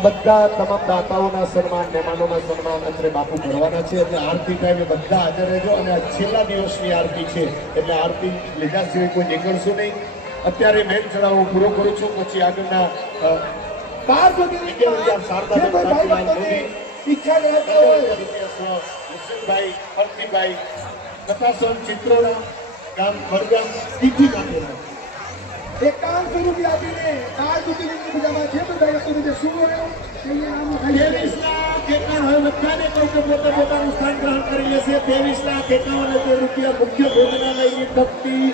આ બધા તમામ દાતાઓના સન્માન, મહેમાનોના સન્માન અત્રે બાપુ કરવાના છે. એટલે આરતી ટાઈમે બધા હાજર રહેજો. અને આ છેલ્લા દિવસની આરતી છે એટલે આરતી લીધા સિવાય કોઈ નીકળશું નહીં. અત્યારે મેં ચડાવવું પૂરો કરું છું. પછી આગળના 12 મુસ્લિમભાઈ, ફરતીભાઈ, કથાસન ચિત્રોડા ગામ ખડગામ તિથિ કાપેલા 51 રૂપિયા આપીને આ દુકાનની પૂજામાં જે બધા રીતે શું રહ્યો પોતાનું સ્થાન ગ્રહણ કરી લેશે. 23,51,000 રૂપિયા મુખ્ય ભોજનાલયની તકતી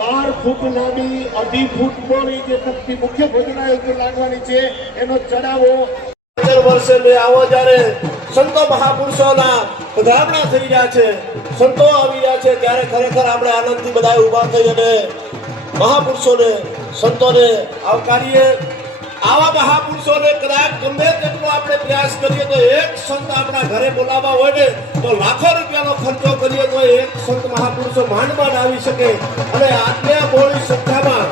12 ફૂટ લાંબી, 2.5 ફૂટ પહોળી જે તકતી મુખ્ય ભોજનાલય ઉપર લાગવાની છે એનો ચડાવો વર્ષે મેં આવો જ્યારે સંતો મહાપુરુષોના પધરામણા થઈ રહ્યા છે, સંતો આવી રહ્યા છે, ત્યારે ખરેખર આપણે આનંદથી બધા ઉભા થઈ અને મહાપુરુષોને, સંતોને આવકારીએ. આવા મહાપુરુષોને કદાચ ગમે તેટલો આપણે પ્રયાસ કરીએ તો એક સંત આપણા ઘરે બોલાવવા હોય ને તો લાખો રૂપિયાનો ખર્ચો કરીએ તો એક સંત મહાપુરુષો માંડ આવી શકે. અને આટલી બહોળી સંખ્યામાં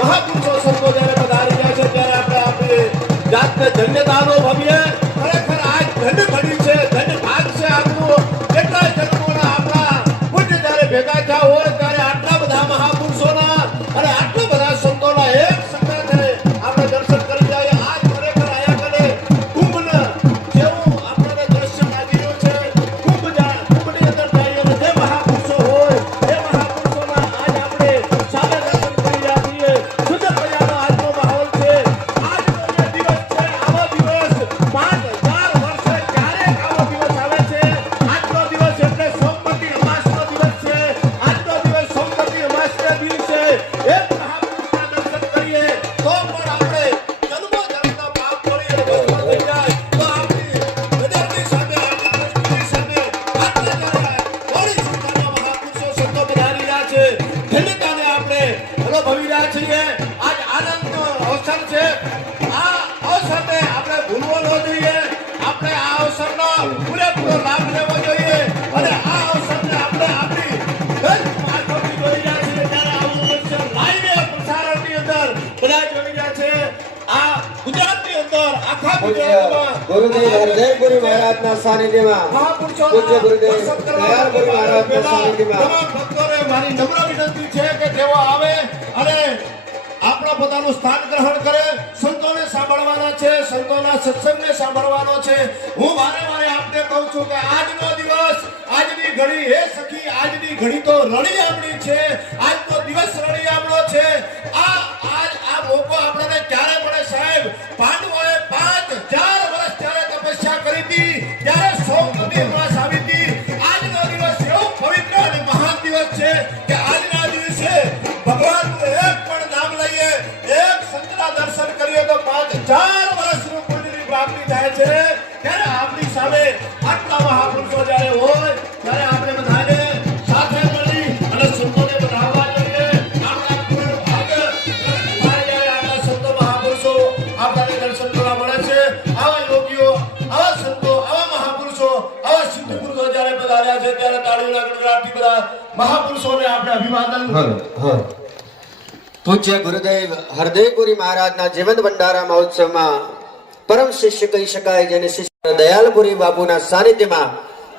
મહાપુરુષો સંતો જ્યારે પધારી રહ્યા છે ત્યારે આપણે આપણી જાતને ધન્યતાનો ભવીએ. ખરેખર આજ ધન્ય ઘડી છે, ધન્ય ભાગ છે આપણું. કેટલાય જન્મોના આપણા પુણ્ય જ્યારે ભેગા થયા હોય ત્યારે આટલા બધા મહાપુરુષોના અને આટલા બધા સંતોના એક સંગાથે આપણે દર્શન કરી જાય. આજ ખરેખર આયા કરે કુંભને જેવું આપણને દ્રશ્ય લાગી રહ્યું છે. કુંભની અંદર જઈએ અને જે મહાપુરુષો હોય એ મહાપુરુષોના આજ આપણે સામે દર્શન કરી રહ્યા છીએ. શુદ્ધ પ્રજાનો આજનો માહોલ છે. આજનો જે દિવસ છે આવો દિવસ 5,000 વર્ષે ક્યારેક આવો દિવસ આવે છે. આજનો દિવસ એટલે સોમવતી અમાસનો દિવસ છે. આજનો દિવસ સોમવતી અમાસના દિવસે એક મહાપુરુષના દર્શન કરીએ તો પણ આપણે જન્મો જન્મના પાપ ધોઈ અને ભસ્મ થઈ જાય. તો આપણી નજરની સામે, આપણી દ્રષ્ટિની સામે આટલા બધા થોડી સંખ્યામાં મહાપુરુષો સંતો પધારી રહ્યા છે. ધન્યતાને આપણે અનુભવી રહ્યા છીએ. આજ આનંદનો અવસર છે. આ અવસરને આપણે ભૂલવો ન જોઈએ. આપણે આ અવસરનો પૂરેપૂરો લાભ લેવો જોઈએ. અને આ અવસરને આપણે આપણી દરેક માર્ગોથી જોઈ રહ્યા છીએ. ત્યારે આવું દ્રશ્ય લાઈવ પ્રસારણની અંદર બધા જોઈ રહ્યા છે. આ ગુજરાતની અંદર આખા ગુજરાતમાં ગુરુદેવ હરદેવપુરી મહારાજના સાનિધ્યમાં પૂજ્ય ગુરુદેવ દયાળપુરી મહારાજના સાનિધ્યમાં તમામ ભક્તોને મારી નમ્ર વિનંતી છે કે તેઓ આવે અને આપણા પોતાનું સ્થાન ગ્રહણ કરે. સંતોને સાંભળવાના છે, સંતોના સત્સંગને સાંભળવાનો છે. હું વારે વારે આપને કહું છું કે આજનો દિવસ, આજની ઘડી, હે સખી આજની ઘડી તો રણી આપણી છે. આજનો દિવસ રણી આપણો છે. આ મોકો આપણને ક્યારે મળે સાહેબ? પાંડવોએ 5,000 વર્ષ ત્યારે તપસ્યા કરી હતી, ત્યારે સોમવતી અમાસ આવી હતી. આજનો દિવસ એવો પવિત્ર અને મહાન દિવસ છે કે આજના દિવસે ભગવાનનું એક પણ નામ લઈએ, એક સંતના દર્શન કરીએ તો 5,000 વર્ષનું પુણ્યની પ્રાપ્તિ થાય છે. ત્યારે આપણી સામે આટલા મહાપુરુષો જ્યારે હોય ત્યારે આપણે બધાને સાથે મળી અને સંતોને વધાવવા જોઈએ. આપણા પૂર્ણ ભાગ જ્યારે આટલા સંતો મહાપુરુષો આપણને દર્શન કરવા મળે છે. આવા યોગીઓ, આવા સંતો, આવા મહાપુરુષો, આવા સિદ્ધ પુરુષો જ્યારે પધાર્યા છે ત્યારે તાળીઓના ગણગણાટથી બધા મહાપુરુષોને આપણે અભિવાદન. પૂજ્ય ગુરુદેવ હરદેવપુરી મહારાજના જીવન ભંડારા મહોત્સવમાં પરમ શિષ્ય કહી શકાય જેને શિષ્ય દયાળપુરી બાપુના સાનિધ્યમાં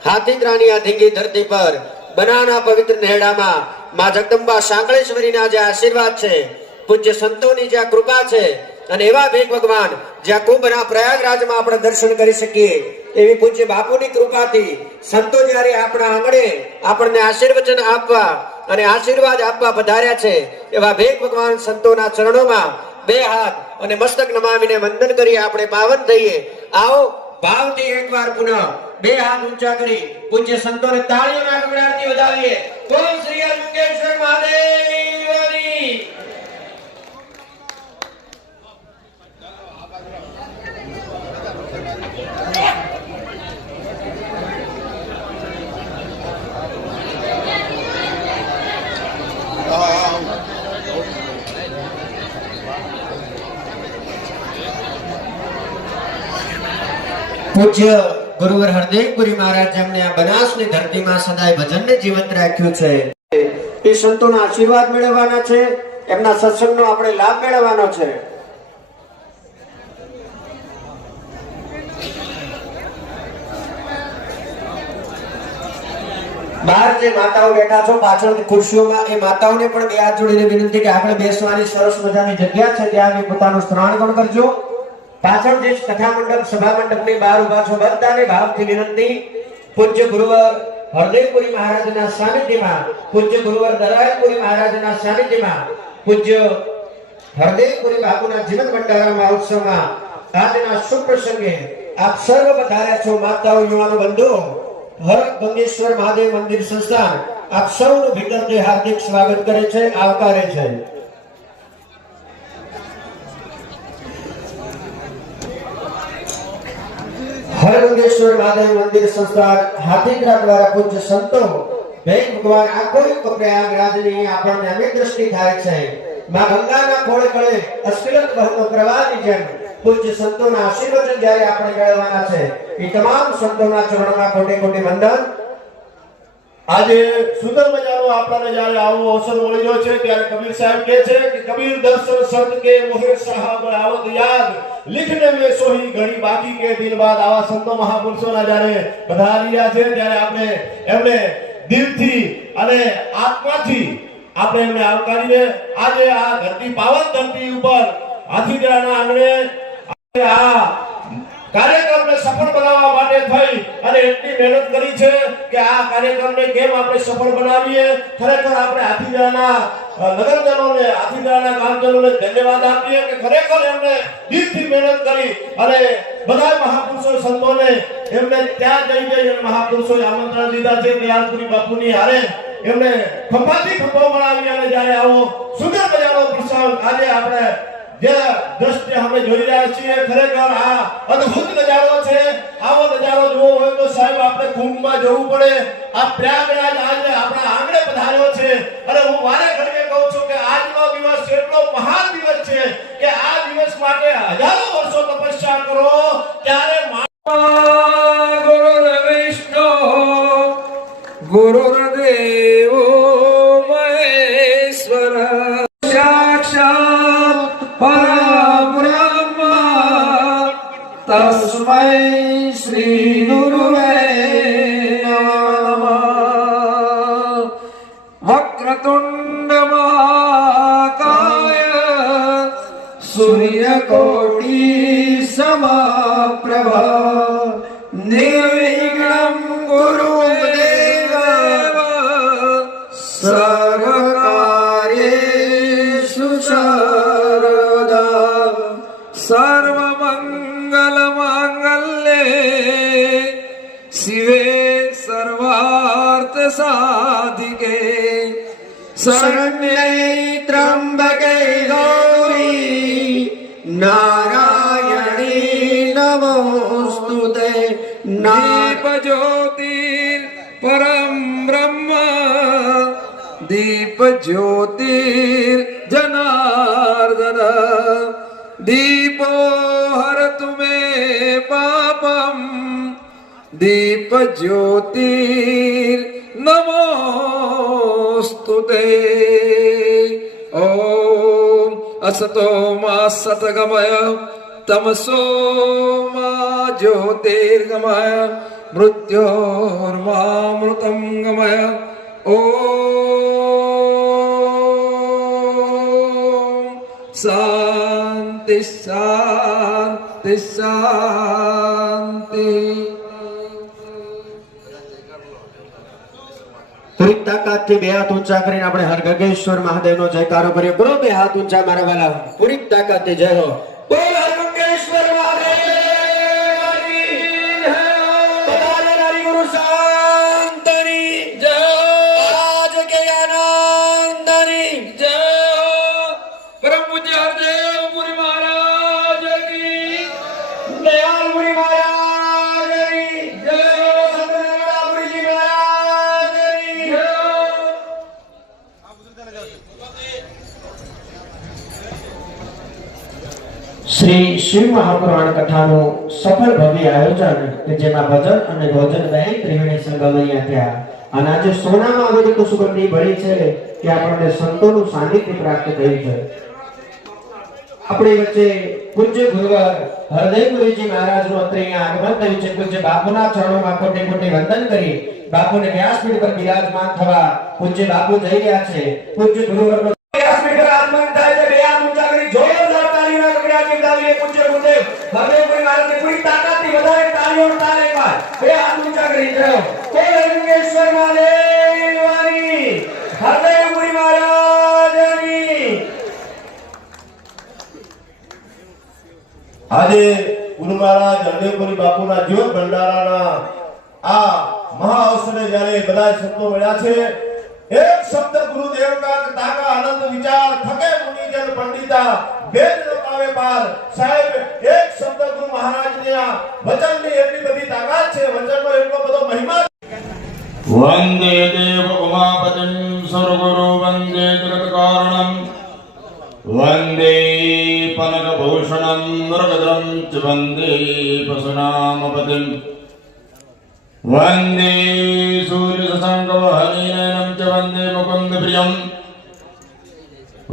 હાથીત્રાની આ ધીંગી ધરતી પર બનાના પવિત્ર નેહડામાં મા જગદંબા સાંકળેશ્વરીના જે આશીર્વાદ છે, પૂજ્ય સંતોની જે કૃપા છે અને એવા ભેગ ભગવાન જ્યાં કુંભના પ્રયાગરાજમાં આપણે દર્શન કરી શકીએ એવી પૂજ્ય બાપુની કૃપાથી સંતો જ્યારે આપણા આંગણે આપણને આશીર્વચન આપવા અને આશીર્વાદ આપવા પધાર્યા છે એવા ભેગ ભગવાન સંતોના ચરણોમાં બે હાથ અને મસ્તક નમાવીને વંદન કરી આપણે પાવન થઈએ. આવો ભાવથી એકવાર પુનઃ બે હાથ ઊંચા કરી પૂજ્ય સંતોને તાળીઓના ગગડાટથી વધાવીએ. બોલ શ્રી અરુણેશ્વર મહાદેવની. પૂજ્ય ગુરુવર હરદેવપુરી મહારાજ જેમને આ બનાસની ધરતીમાં સદાય ભજનને જીવંત રાખ્યું છે એ સંતોના આશીર્વાદ મેળવવાના છે, એમના સત્સંગનો આપણે લાભ મેળવવાનો છે. બહાર જે માતાઓ બેઠા છો પાછળ ખુરશીઓમાં, એ માતાઓને પણ બે હાથ જોડીને વિનંતી કે આગળ બેસવાની સરસ મજાની જગ્યા છે ત્યાં આવી પોતાનું સ્નાન પણ કરજો. પાછળ જે કથા મંડપ સભા મંડપની બહાર ઉભા છો બધાને ભાવથી વિનંતી, પૂજ્ય ગુરુવર હરદેવપુરી મહારાજના સાનિધ્યમાં, પૂજ્ય ગુરુવર દરાયપુરી મહારાજના સાનિધ્યમાં, પૂજ્ય હરદેવપુરી બાપુના જીવન ભંડારા મહોત્સવમાં આજના શુભ પ્રસંગે આપ સર્વ પધાર્યા છો. માતાઓ, યુવાનો, બંધુઓ, હર ગંગેશ્વર મહાદેવ મંદિર સંસ્થાન આપ સૌનું ભીતરથી હાર્દિક સ્વાગત કરે છે, આવકારે છે. હર ગંગેશ્વર મહાદેવ મંદિર સંસ્થાન હાથીદરા દ્વારા પૂજ્ય સંતો ભેગ ભગવાન આ કોઈ પ્રયાગરાજની આપણને અનેક દ્રષ્ટિ થાય છે. માં ગંગાના ખોળે ખોળે અસ્કલત બહેનો પ્રવાહની જેમ પૂજ્ય સંતોના આશીર્વચન જ્યારે આપણે મેળવવાના છે, એ તમામ સંતોના ચરણોમાં કોટી કોટી વંદન. આજે સુંદર મજાનો આપણને જ્યારે આવો અવસર મળી રહ્યો છે ત્યારે કબીર સાહેબ કહે છે કે કબીર દર્શન સંત કે મોહે સાહબ આવત યાદ लिखने में सोही घड़ी बाकी के दिन बाद आवा संतो महापुरुषोना જ્યારે પધાર્યા છે ત્યારે આપણે એમને દિલથી અને આત્માથી આપણે એમને આવકારીએ. આજે આ ધરતી પાવન ધરતી ઉપર હાથીદરાના આંગણે આ કાર્યક્રમને સફળ બનાવવા માટે થઈ અને એટલી મહેનત કરી છે કે આ કાર્યક્રમને કેમ આપણે સફળ બનાવીએ. ખરેખર આપણે હાથીદરાના નગરજનોને, હાથીદરાના ગામજનોને ધન્યવાદ આપીએ કે ખરેખર એમને દિલથી મહેનત કરી અને બધા મહાપુરુષો સંતોને એમને ત્યાં જઈ મહાપુરુષોએ આમંત્રણ દીધા છે. દયાલપુરી બાપુની હારે એમને ખંભાથી ખંભો બનાવી અને જ્યારે આવો સુંદર મજાનો પ્રસંગ આજે આપણે જે દ્રશ્ય અમે જોઈ રહ્યા છીએ, ખરેખર આ અદ્ભુત નજારો છે. આવો નજારો જોવો હોય તો સાહેબ આપણે કુંભમાં જવું પડે. આ પ્રયાગરાજ આજે આપણા આંગણે પધાર્યો છે અને હું વારે ઘડીએ કહું છું કે આજનો દિવસ એટલો મહાન દિવસ છે કે આ દિવસ માટે હજારો વર્ષો તપસ્યા કરો ત્યારે ગુરુ વિષ્ણુ ગુરુદેવ મહેશ્વર સાક્ષાત પરબ્રહ્મ તસ્મૈ શ્રી ગુરુવે નમઃ. વક્રતુંડ મહાકાય સૂર્યકોટી સમપ્રભ निर्विघ्नं गुरुदेव सर्वकार्येषु सर्वदा सर्वमङ्गलमाङ्गल्ये शिवे सर्वार्थसाधिके शरण्ये त्र्यम्बके गौरी नारायणी नमोस्तुते. दीप ज्योतिर परम ब्रह्म दीप ज्योतिर जनार्दन दीपो हर तुम्हें पापम दीप ज्योतिर नमोस्तुते. ओम असतो मा सतगमय तमसो मा ज्योतिर्गमय मृत्योर्मामृतं गमय. ओम शांति शांति शांति. પૂરી તાકાતથી બે હાથ ઊંચા કરીને આપણે હર ગંગેશ્વર મહાદેવનો જયકારો કરીએ. બોલો બે હાથ ઊંચા મારા વાલા, પૂરી તાકાતથી જય હો. બોલ હર ગંગેશ્વર મહાદેવની જય. બધાને નારી ગુરુ શાંતની જય. આજ કે આનંદની જય. परम पूज्य हरदेवपुरी महाराज की દયાલપુરી મહારાજની જય. સંતરામપુરીજી મહારાજની જય. શ્રી શિવ મહાપુરાણ કથાનું સફળ ભવ્ય આયોજન કે જેમાં ભજન અને ભોજન બે ત્રિવેણી સંગમ અહીંયા થયા અને આજે સોનામાં આવેલી તો સુગંધી ભળી છે કે આપણને સંતોનું સાનિધ્ય પ્રાપ્ત થયું છે. આપણી વચ્ચે પૂજ્ય ગુરુવર હરદેવપુરીજી મહારાજનું અત્રે અહીંયા આગમન થયું છે. પૂજ્ય બાપુના ચરણોમાં કોટી કોટી વંદન કરી બાપુને વ્યાસપીઠ પર બિરાજમાન થવા પૂજ્ય બાપુ જઈ રહ્યા છે. પૂજ્ય ગુરુવરનો વ્યાસપીઠ પર આગમન થાય છે. બે હાથ ઊંચા કરી જોરદાર તાળીના ગગડાટ બિરદાવીએ પૂજ્ય ગુરુદેવ હરદેવપુરી મહારાજની પૂરી તાકાતથી વધારે તાળીઓ તારે એકવાર બે હાથ ઊંચા કરી જાઓ. કોલંગેશ્વર મહાદેવની હરદેવપુરી મહારાજની. આજે ગુરુ મહારાજ હરદેવપુરી બાપુના જીવન ભંડારાના આ મહા અવસરે જ્યારે બધા શબ્દો મળ્યા છે, એક શબ્દ ગુરુદેવ કા તાકા આનંદ વિચાર થકે મુનિજન પંડિતા વેદ નો પાવે પાર. સાહેબ, એક શબ્દ ગુરુ મહારાજના વચનની એટલી બધી તાકાત છે, વચનનો એટલો બધો મહિમા. વંદે દેવ ઉમાપતિમ સર્વગુરુ વંદે જગત કારણમ વંદે પનક ભૂષણમ મૃગદ્રમ ચ વંદે પશુનામપતિમ વંદે સૂર્ય શશાંક વહનીનયનમ ચ વંદે મુકુંદ પ્રિયમ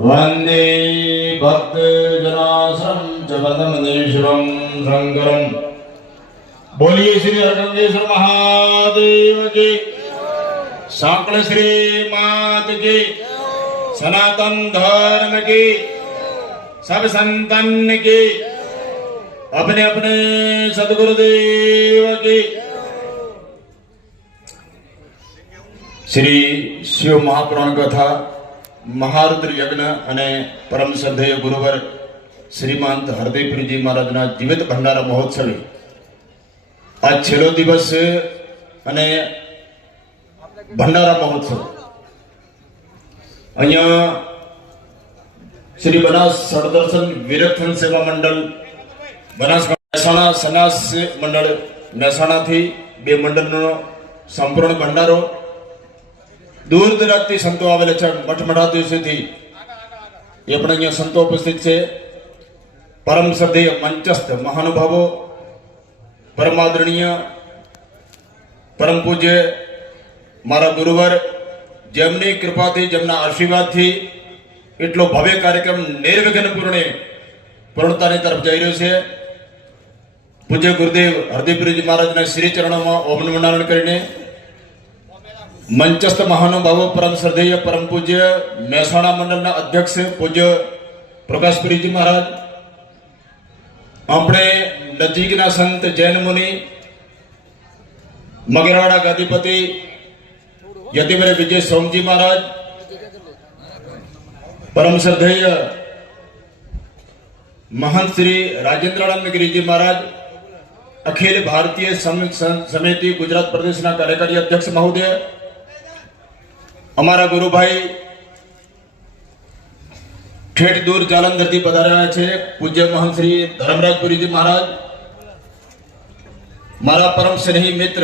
વંદે ભક્ત જનાશ્રમ ચ વંદે શિવમ શંકરમ. બોલીએ શ્રી હરગંગેશ્વર મહાદેવ કી, સાંકળ શ્રી માત કી, सनातन धर्म की, सब संतन की, अपने अपने सदगुरुदेव की. श्री शिव महापुराण कथा महारुद्र यज्ञ અને પરમ શ્રદ્ધેય ગુરુવર શ્રીમંત હરદેવપુરીજી મહારાજના જીવિત ભંડારા મહોત્સવે આ છેલ્લો દિવસ અને ભંડારા મહોત્સવ અહીંયા શ્રી બનાસ સડદર્શન વિરક્તન સેવા મંડળ બનાસકાંઠા મહેસાણા સન્યાસ મંડળ મહેસાણાથી બે મંડળનો સંપૂર્ણ ભંડારો દૂર દરાજથી સંતો આવેલા છે. મઠમઠા દિવસેથી એ પણ અહીંયા સંતો ઉપસ્થિત છે. પરમ શ્રદ્ધેય મંચસ્થ મહાનુભાવો, પરમાદરણીય પરમ પૂજ્ય મારા ગુરુવર, જેમની કૃપાથી, જેમના આશીર્વાદથી એટલો ભવ્ય કાર્યક્રમ નિર્વિઘ્ન પૂર્ણતાની તરફ જઈ રહ્યો છે. પૂજ્ય ગુરુદેવ હરદેવપુરીજી મહારાજના શ્રી ચરણોમાં ઓમ નમન કરીને મંચસ્થ મહાનુભાવો, પરમ શ્રદ્ધેય પરમ પૂજ્ય મહેસાણા મંડળના અધ્યક્ષ પૂજ્ય પ્રકાશપુરીજી મહારાજ, આપણે નજીકના સંત જૈન મુનિ મગેરવાડા ગાદીપતિ યતિવર વિજય સોમજી મહારાજ, પરમ શ્રદ્ધેય महंत श्री राजेंद्रानंद गिरिजी महाराज, अखिल भारतीय समिति गुजरात प्रदेश कार्यकारी अध्यक्ष महोदय, अमरा गुरु भाई ठेठ दूर जालंधर थी पधार्या छे पूज्य महंत श्री धर्मराजपुरीजी महाराज, मारा परम स्नेही मित्र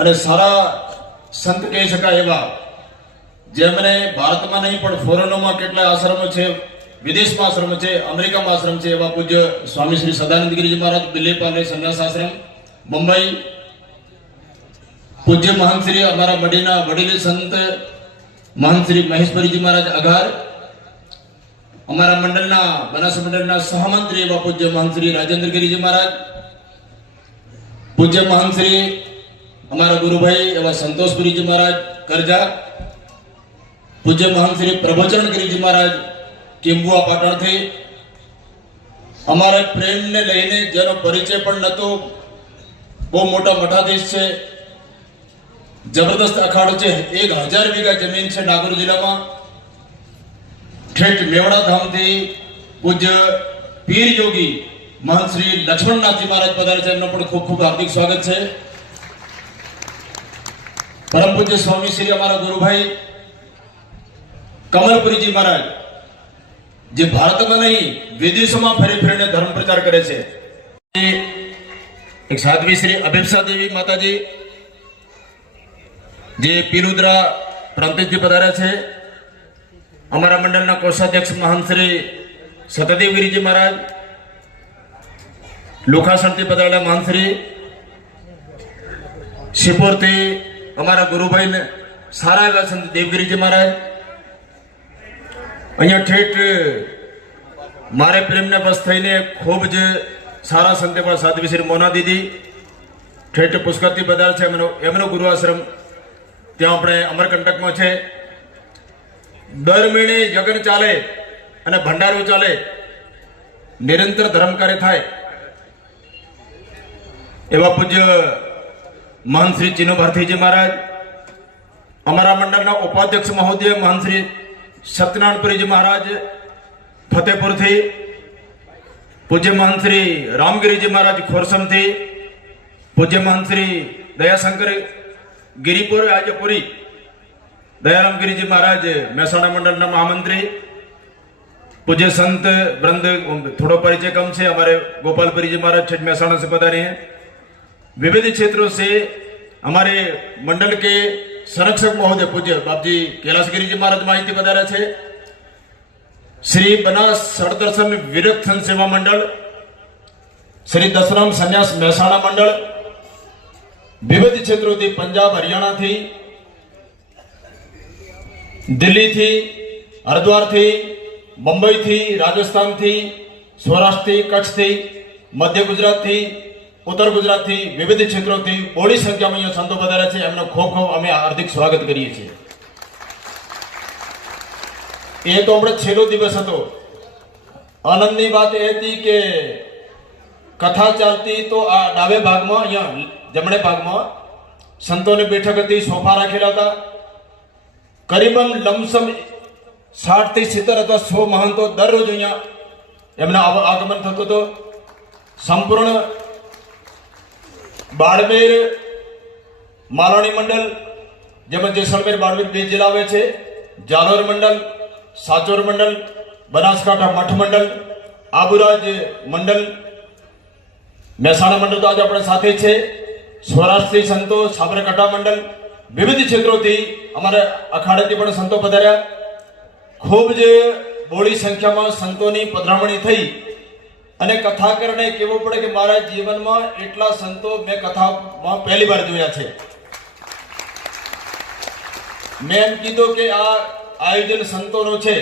अने सारा संत कही शकाय एवा जेमने भारत में नहीं पण फॉरेनो में केटला आश्रमो छे, विदेश में आश्रम है, अमेरिका में आश्रम है, एवं पूज्य स्वामी श्री सदानंद गिरिजी महाराज बिल्लीपाले संन्यास आश्रम मुंबई, पूज्य महंत श्री अमरा मडीना वडील संत महंत श्री महेश्वरीजी महाराज अघार, अमरा मंडलना बनास मंडलना सहमंत्री एवं पूज्य महंत श्री राजेंद्र गिरिजी महाराज, पूज्य महंत श्री अमरा गुरुभाई एवं संतोषपुरीजी महाराज करजा, पूज्य महंत श्री प्रभुचरण गिरिजी महाराज किंबुआ पाटण थी, अमारे प्रेम ने लईने जेनो परिचय पण नतो, बहु मोटा मठाधीश छे, जबरदस्त अखाड़ो छे, 1000 बीघा जमीन छे नागौर जिला में, ठेठ मेवड़ा धाम थी पूज्य पीर योगी महंत श्री लक्ष्मणनाथ जी महाराज पधारे छे, एमनो पण खूब खूब हार्दिक स्वागत छे. परम पूज्य स्वामी श्री अमारा गुरुभाई कमलपुरी जी महाराज जे भारत में नहीं विदेशों में फरी फरीने धर्म प्रचार करे छे. एक साध्वी श्री अभिप्सा देवी माताजी जे पीलुद्रा प्रांतिज पधार्या छे, अमरा मंडलना कोषाध्यक्ष महंत श्री सतदेव गिरिजी महाराज, लोखासण थी पधारेला महंत श्री शिपोर थी अमरा गुरुभाई ने सारा एवा संत देवगिरीजी महाराज, अहिया ठेठ मारे प्रेम ने बस थईने खूब ज सारा संते पर साध्वी श्री मोना दीदी, ઠેઠ પુષ્કરથી પધાર છે એમનો ગુરુ આશ્રમ ત્યાં આપણે અમરકંટકમાં છે. દર મહિને યજ્ઞ ચાલે અને ભંડારો ચાલે, નિરંતર ધર્મ કાર્ય થાય એવા પૂજ્ય મહંત શ્રી ચિનુ ભારતીજી મહારાજ, અમારા મંડળના ઉપાધ્યક્ષ મહોદય મહંત શ્રી સત્યનારાયણપુરીજી મહારાજ ફતેપુરથી, પૂજ્ય મહંત શ્રી રામગીરીજી મહારાજ ખોરસમથી, પૂજ્ય મહંત શ્રી દયાશંકર ગિરિપુર આજપુરી, દયારામગીરીજી મહારાજ મહેસાણા મંડળના મહામંત્રી, पूज्य संत वृंद, थोड़ा परिचय कम से हमारे गोपालपुरी जी महाराज छठ महेसाणा से पधारे हैं. विविध क्षेत्रों से हमारे मंडल के संरक्षक महोदय पूज्य बापजी कैलाशगिरी जी महाराज माहिती पधारा है. श्री बनास सड़दर्शन विरक्त सेवा मंडल, श्री दसराम संन्यास महेसाणा मंडल, विविध क्षेत्रों थी पंजाब हरियाणा थी, दिल्ली थी, हरिद्वार थी, मुंबई थी, राजस्थान थी, सौराष्ट्र थी, कच्छ थी, मध्य गुजरात थी, उत्तर गुजरात थी, विविध क्षेत्रों थी बड़ी संख्या में अहींया संतो पधार्या छे. एमनो खूब खूब अमे हार्दिक स्वागत करीए छीए. ए तो આપણે છેલ્લો દિવસ હતો. આનંદની વાત એ હતી કે કથા ચાલતી તો આ ડાબે ભાગમાં, અહીંયા જમણે ભાગમાં સંતોની બેઠક હતી, સોફા રાખેલા હતા. કરીબન લમસમ 60 થી 70 અથવા 100 મહંતો દરરોજ અહીંયા એમના આગમન થતું હતું. સંપૂર્ણ બાડમેર માલણી મંડળ, જેમાં જેસલમેર બાડમેર 2 જિલ્લા આવે છે, જાલોર મંડળ, સાચોર મંડળ, બનાસકાંઠા મઠ મંડળ, આબુરાજ મંડળ, મહેસાણા મંડળ તો આજે આપણા સાથે છે, સૌરાષ્ટ્રથી સંતો, સાબરકાંઠા મંડળ, વિવિધ ક્ષેત્રોથી અમારા અખાડેથી પણ સંતો પધાર્યા. ખૂબ જ બોડી સંખ્યામાં સંતોની પધરામણી થઈ અને કથાકરને કહેવું પડે કે મારા જીવનમાં એટલા સંતો મેં કથામાં પહેલી વાર જોયા છે. મેં એમ કીધું કે આ આયોજન સંતોનો છે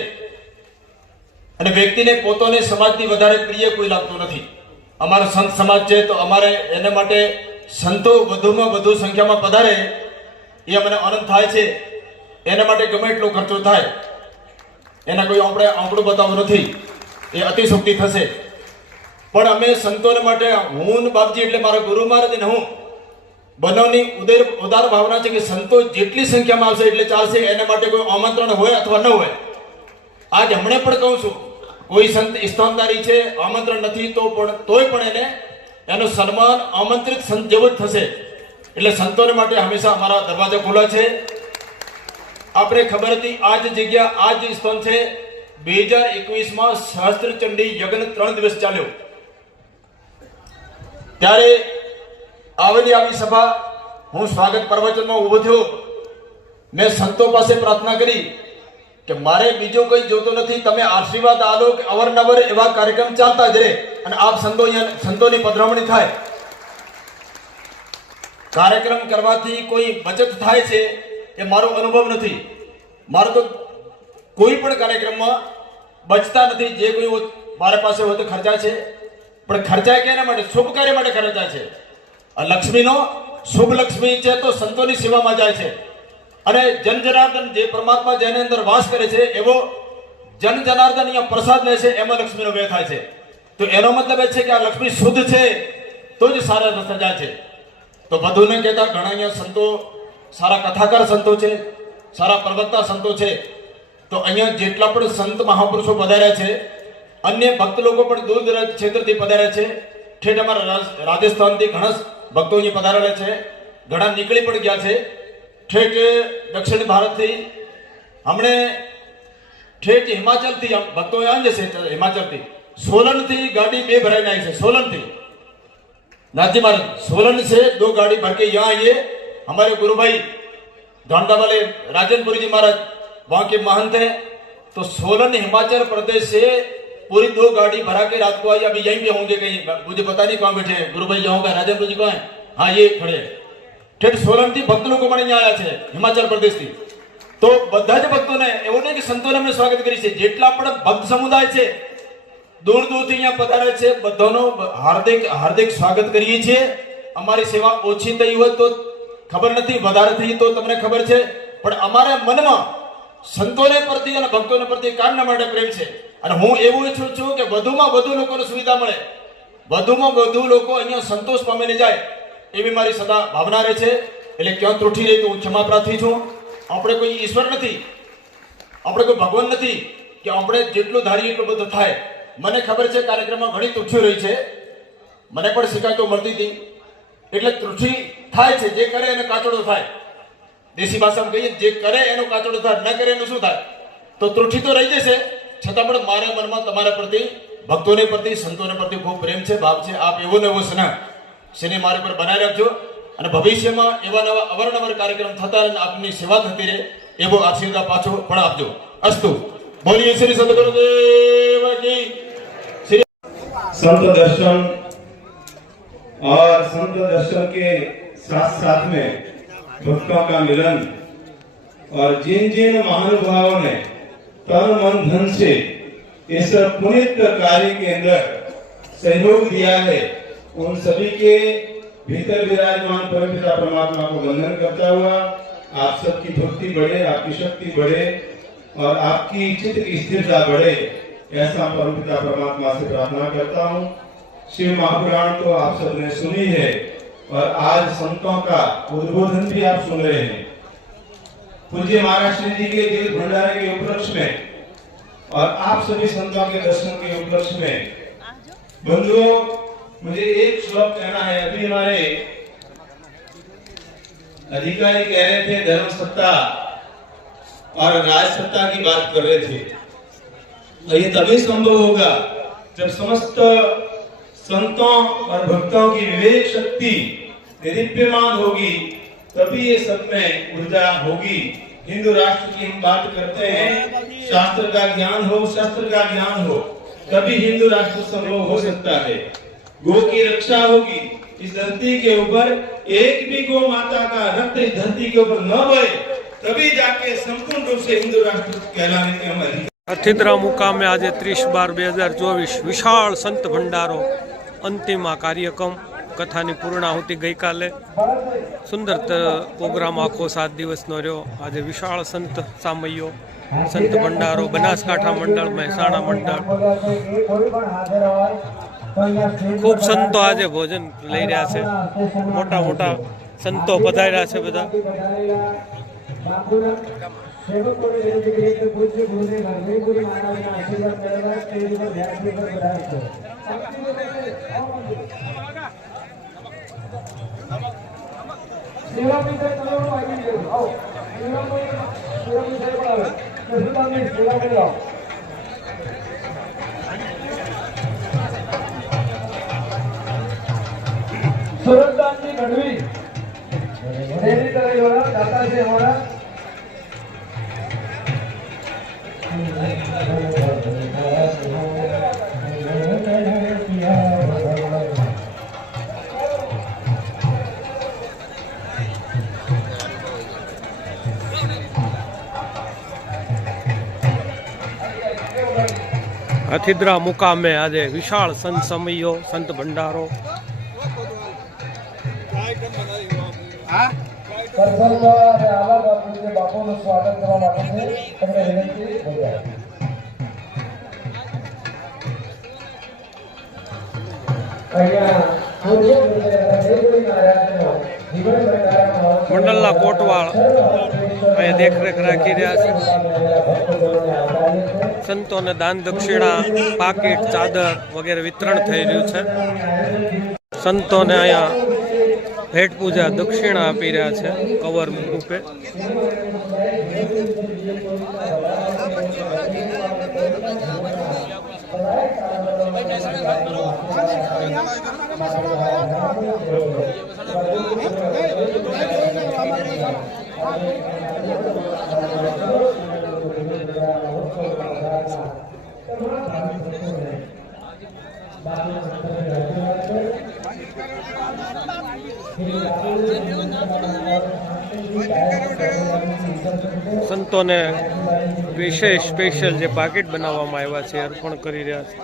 અને વ્યક્તિને પોતાને સમાજથી વધારે પ્રિય કોઈ લાગતું નથી. અમારો સંત સમાજ છે તો અમારે એને માટે સંતો વધુમાં વધુ સંખ્યામાં પધારે એ અમને આનંદ થાય છે. એના માટે ગમે એટલો ખર્ચો થાય, એના કોઈ આપણે આંકડો બતાવવો નથી, એ અતિશોક્તિ થશે. પણ અમે સંતોને માટે, હું બાપજી એટલે મારા ગુરુ મહારાજ ને હું બંનેની ઉદાર ભાવના છે કે સંતો જેટલી સંખ્યામાં આવશે એટલે ચાલશે. એના માટે કોઈ આમંત્રણ હોય અથવા ન હોય, આજ હમણાં પણ કહું છું, કોઈ સંત સ્થાનદારી છે, આમંત્રણ નથી તોય પણ એને એનું સન્માન આમંત્રિત સંત જેવું જ થશે. એટલે સંતોને માટે હંમેશા અમારા દરવાજા ખુલ્લા છે. આપણે ખબર હતી આ જ જગ્યા, આ જ સ્થાન છે. 2021માં સહસ્ત્રચંડી યજ્ઞ 3 દિવસ ચાલ્યો. ત્યારે આવેલી આવી સભા, હું સ્વાગત પ્રવચનમાં ઊભો થયો. મેં સંતો પાસે પ્રાર્થના કરી કે મારે બીજો કંઈ જોતો નથી, તમે આશીર્વાદ આલો કે અવારનવાર એવા કાર્યક્રમ ચાલતા જ રહે અને આપ સંતોની પધરામણી થાય. કાર્યક્રમ કરવાથી કોઈ બચત થાય છે એ મારો અનુભવ નથી. મારો તો કોઈ પણ કાર્યક્રમમાં બચતા નથી. જે કોઈ મારા પાસે હોય તો ખર્ચાય છે, પણ ખર્ચાય કેના માટે? શુભ કાર્ય માટે ખર્ચાય છે. લક્ષ્મીનો શુભ લક્ષ્મી છે તો સંતોની સેવામાં જાય છે. અને જન જનાર્દન જે પરમાત્મા જેની અંદર વાસ કરે છે એવો જન જનાર્દન અહીંયા પ્રસાદ લે છે, એમાં લક્ષ્મીનો વ્યય થાય છે. તો એનો મતલબ એ છે કે આ લક્ષ્મી શુદ્ધ છે તો જ સારા રસ્તે જાય છે. તો બધું ન કહેતા ઘણા અહીંયા સંતો, સારા કથાકાર સંતો છે, સારા પ્રવક્તા સંતો છે. તો અહીંયા જેટલા પણ સંત મહાપુરુષો પધાર્યા છે, અન્ય ભક્ત લોકો પણ દૂર દરાજ ક્ષેત્રથી પધાર્યા છે. ઠેઠ અમારા રાજસ્થાનથી ઘણા ભક્તો અહીંયા પધારેલા છે, ઘણા નીકળી પણ ગયા છે. ઠેઠ દક્ષિણ ભારતથી, હમણે ઠેઠ હિમાચલથી ભક્તો આવી જશે. હિમાચલથી सोलन थी गाड़ी 2 भराई आई है. सोलन थी नाथजी महाराज सोलन से 2 गाड़ी भर के यहाँ आइए. हमारे गुरु भाई धांडा वाले राजनपुरी जी महाराज वहां के महंत हैं. तो सोलन हिमाचल प्रदेश से पूरी 2 गाड़ी भरा के रात को आई. अभी यहीं पे होंगे कहीं, मुझे पता नहीं कहाँ बैठे हैं. गुरु भाई जाऊंगा, राजनपुर जी कहाँ है? हाँ ये खड़े. ठेठ सोलन थी भक्त लोग અહીંયા છે હિમાચલ પ્રદેશથી. તો બધા જ ભક્તોને એવું નહીં કે સંતોને અમે સ્વાગત કરી છે, જેટલા પણ ભક્ત સમુદાય છે દૂર દૂરથી અહીંયા પધારે છે, બધાનો હાર્દિક હાર્દિક સ્વાગત કરીએ છીએ. અમારી સેવા ઓછી થઈ હોય તો ખબર નથી, વધારે થઈ તો તમને ખબર છે, પણ અમારા મનમાં સંતોને પ્રતિ અને ભક્તોને પ્રતિ કામના માટે પ્રેમ છે. અને હું એવું ઈચ્છું છું કે વધુમાં વધુ લોકોને સુવિધા મળે, વધુમાં વધુ લોકો અહીંયા સંતોષ પામીને જાય, એવી મારી સદા ભાવના રહે છે. એટલે ક્યાં ત્રુટી રહી તો હું ક્ષમા પ્રાર્થી છું. આપણે કોઈ ઈશ્વર નથી, આપણે કોઈ ભગવાન નથી કે આપણે જેટલું ધારીએ એટલું બધું થાય. મને ખબર છે કાર્યક્રમમાં ઘણી ત્રુટિઓ રહી છે, મને પણ શિકાયતો મળતી હતી. એટલે ત્રુટિ થાય છે, જે કરે એનો કાચડો થાય. દેશી ભાષામાં કહીએ જે કરે એનો કાચડો થાય, ન કરે એનું શું થાય? તો ત્રુટિ તો રહી જશે, છતાં પણ મારા મનમાં તમારા પ્રતિ, ભક્તોને પ્રતિ, સંતોને પ્રતિ ખૂબ પ્રેમ છે, ભાવ છે. આપ એવો નવો સ્નેહ શેને મારી પર બનાવી રાખજો અને ભવિષ્યમાં એવા નવા અવારનવાર કાર્યક્રમ થતા અને આપની સેવા થતી રહે એવો આશીર્વાદ પાછો પણ આપજો. અસ્તુ. બોલીએ શ્રી સદગુરુદેવ કી. संत दर्शन और संत दर्शन के साथ साथ में भक्तों का मिलन और जिन जिन महानुभावों ने तन मन धन से इस पुनीत कार्य के अंदर सहयोग दिया है, उन सभी के भीतर विराजमान परमपिता परमात्मा को वंदन करता हुआ आप सबकी भक्ति बढ़े, आपकी शक्ति बढ़े और आपकी चित्त की स्थिरता बढ़े, ऐसा परमपिता परमात्मा से प्रार्थना करता हूँ. शिव महापुराण तो आप सबने सुनी है और आज संतों का उद्बोधन भी आप सुन रहे हैं. पूज्य महाराज श्री जी के दिल भंडारे के उपलक्ष्य में और आप सभी संतों के दर्शन के उपलक्ष्य में बंधुओं, मुझे एक श्लोक कहना है. अभी हमारे अधिकारी कह रहे थे धर्म सत्ता और राज सत्ता की बात कर रहे थे. ये तभी संभव होगा जब समस्त संतों और भक्तों की विवेक शक्ति दीप्यमान होगी, तभी ये सब में ऊर्जा होगी. हिंदू राष्ट्र की हम बात करते हैं, शास्त्र का ज्ञान हो, शस्त्र का ज्ञान हो, तभी हिंदू राष्ट्र संभव हो सकता है. गो की रक्षा होगी. इस धरती के ऊपर एक भी गौ माता का रक्त इस धरती के ऊपर न बहे, तभी जाके संपूर्ण रूप से हिंदू राष्ट्र कहलाने के हम अधिकार. અર્થિદ્રા મુકામે આજે 30/12/2024 વિશાળ સંત ભંડારો અંતિમા કાર્યક્રમ કથાની પૂર્ણાહુતિ ગઈકાલે સુંદર પ્રોગ્રામ આખો 7 દિવસનો રહ્યો. આજે વિશાળ સંત સામૈયો, સંત ભંડારો, બનાસકાંઠા મંડળ, મહેસાણા મંડળ, ખૂબ સંતો આજે ભોજન લઈ રહ્યા છે. મોટા મોટા સંતો પધાર્યા છે બધા. સેવકોને વિનંતી કરીએ કે પૂજ્ય ગુરુદેવ હરદેવપુરી મહારાજના આશીર્વાદ મેળવવા સ્ટેજ પર ધ્યાનથી પર પધારશો. સેવા પીછે તમે આવી ગયો. આવો સેવા પીછે પણ આવે કૃષ્ણની સેવા કરી આવો. સુરતદાનની ગઢવી એની तरह होना दाता से होना અર્થિદ્રા મુકામે આજે વિશાળ સંત સમયો, સંત ભંડારો. બાપુનું સ્વાગત કરવા માટે તમને વિનંતી બોલ્યા. મંડળના કોટવાળ અહીંયા દેખરેખ રાખી રહ્યા છે. સંતોને દાન દક્ષિણા, પાકીટ, ચાદર વગેરે વિતરણ થઈ રહ્યું છે. સંતોને અહીંયા ભેટ પૂજા દક્ષિણા આપી રહ્યા છે કવર રૂપે. સંતોને વિશેષ સ્પેશિયલ જે પાકીટ બનાવવામાં આવ્યા છે અર્પણ કરી રહ્યા છે.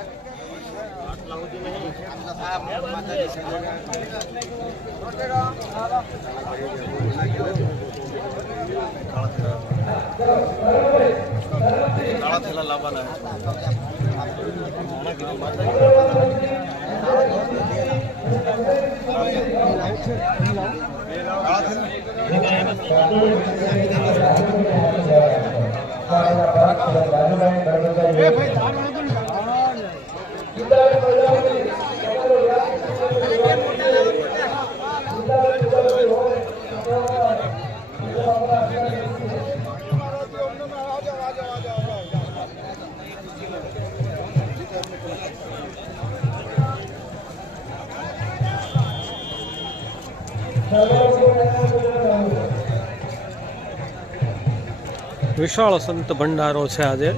વિશાળ સંત ભંડારો છે આજે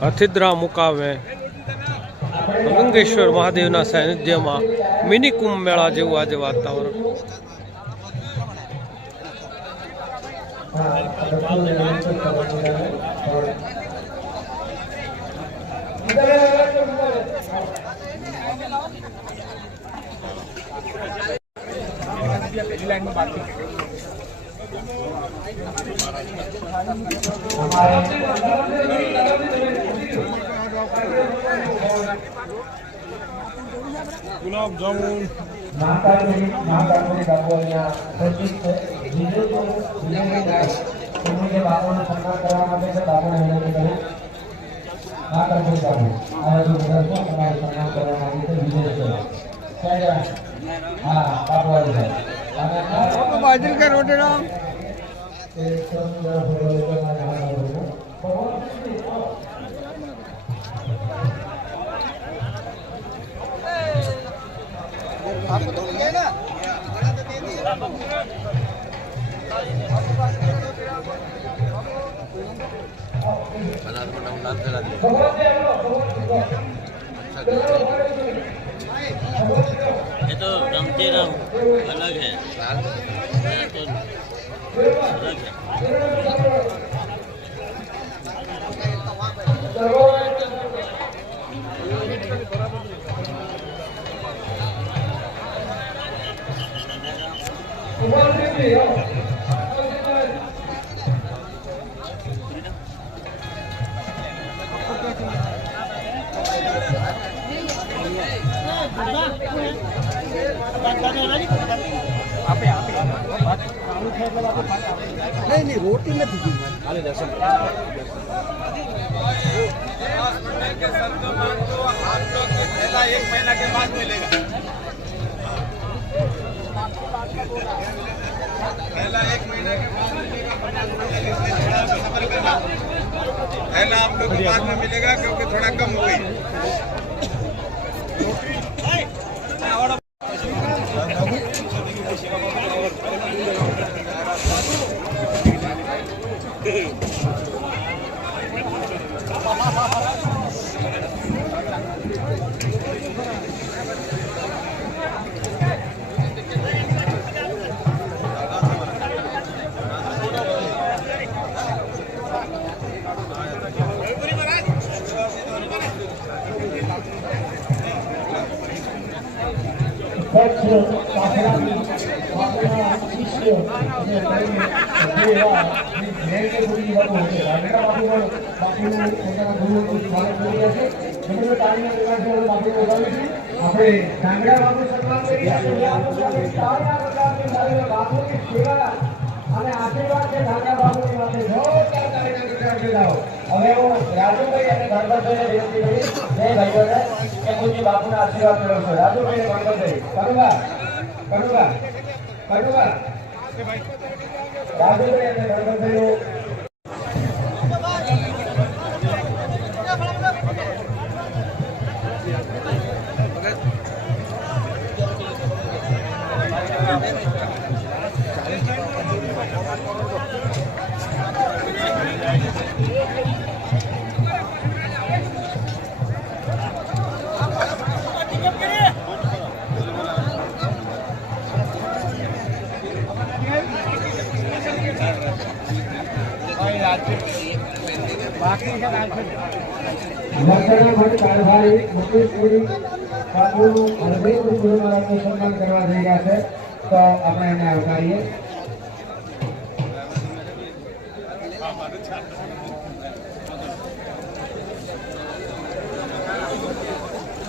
હાથીદ્રા મુકામે ગંગેશ્વર મહાદેવના સાનિધ્યમાં મિની કુંભ મેળા જેવું આજે વાતાવરણ. गुलाब जामुन महाकाल बापू અહીંયા ઉપસ્થિત છે. વિજયભાઈ બાપુનું સન્માન કરવા માટે છે. બાપુને વિનંતી કરી મહાકાલ બાપુ આ બધું પ્રદર્શન તમારું સન્માન કરવા માટે છે. વિજય છે હા બાપુ આવી જાય બાપુ બાજુ કે રોટેડા ये तो रमते रम अलग है तो अलग है. नहीं रोटी નથી હાલે દર્શન पहला आप लोग को बाद में मिलेगा क्योंकि थोड़ा कम हो गई. બાપુના આશીર્વાદ મેળવશો. રાજુભાઈ ગણપતભાઈ કરુણા કરુણા કરુણા રાજુભાઈ અને ગણપતભાઈ લક્ષણા ભટ્ટ કારભારી મુકેશપુરી બાપુનું હરદેવપુરી ગુરુ મહારાજનું સન્માન કરવા જઈ રહ્યા છે, તો આપણે એને આવકારીએ.